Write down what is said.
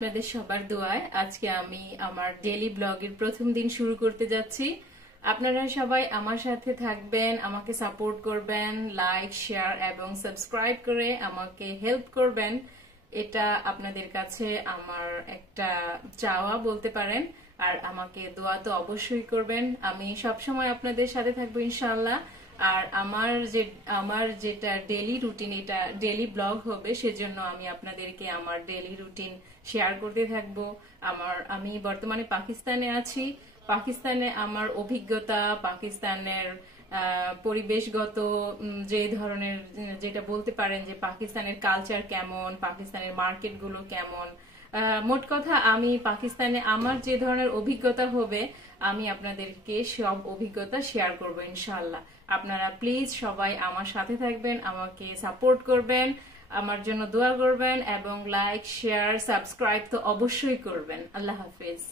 আপনাদের সবার দোয়ায় আজকে আমি আমার ডেইলি ব্লগের প্রথম দিন শুরু করতে যাচ্ছি। আপনারা সবাই আমার সাথে থাকবেন, আমাকে সাপোর্ট করবেন, লাইক শেয়ার এবং সাবস্ক্রাইব করে আমাকে হেল্প করবেন। এটা আপনাদের কাছে আমার একটা চাওয়া বলতে পারেন। আর আমাকে দোয়া তো অবশ্যই করবেন। আমি সবসময় আপনাদের সাথে থাকবো ইনশাআল্লাহ। আর আমার যেটা ডেইলি রুটিন, এটা ডেইলি ব্লগ হবে, সেজন্য আমি আপনাদেরকে আমার ডেইলি রুটিন শেয়ার করতে থাকবো। আমি বর্তমানে পাকিস্তানে আছি। পাকিস্তানে আমার অভিজ্ঞতা, পাকিস্তানের পরিবেশগত যে ধরনের, যেটা বলতে পারেন যে পাকিস্তানের কালচার কেমন, পাকিস্তানের মার্কেটগুলো কেমন, মোট কথা আমি পাকিস্তানে আমার যে ধরনের অভিজ্ঞতা হবে আমি আপনাদেরকে সব অভিজ্ঞতা শেয়ার করবো ইনশাআল্লাহ। আপনারা প্লিজ সবাই আমার সাথে থাকবেন, আমাকে সাপোর্ট করবেন, আমার জন্য দোয়া করবেন এবং লাইক শেয়ার সাবস্ক্রাইব তো অবশ্যই করবেন। আল্লাহ হাফেজ।